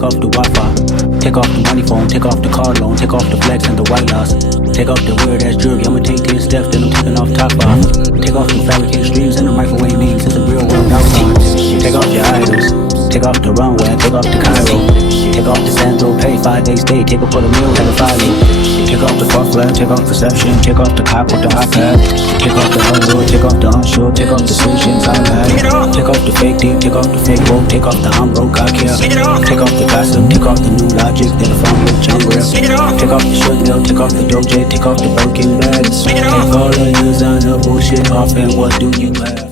take off the Wi-Fi. Take off the money phone, take off the car loan, take off the flex and the white loss. Take off the weird ass jewelry, I'ma take 10 steps, then I'm taking off top off. Take off the fabricated streams and the microwave memes, it's a real world outcome. Take off your idols, take off the runway, take off the Cairo. Take off the Sandro, pay 5 days stay, take up for the meal, have a follow. Take off the fuck flag, take off perception, take off the cop with the iPad. Take off the hustle, take off the unsure, take off the decisions I had. Take off the fake deep, take off the fake woke, take off the I'm broke, I care. Take off the gossip, take off the new logic, then if I'm rich, I'm real. Take off the shit mill, take off the doje, take off the broken bags. Take all the designer bullshit off and what do you have?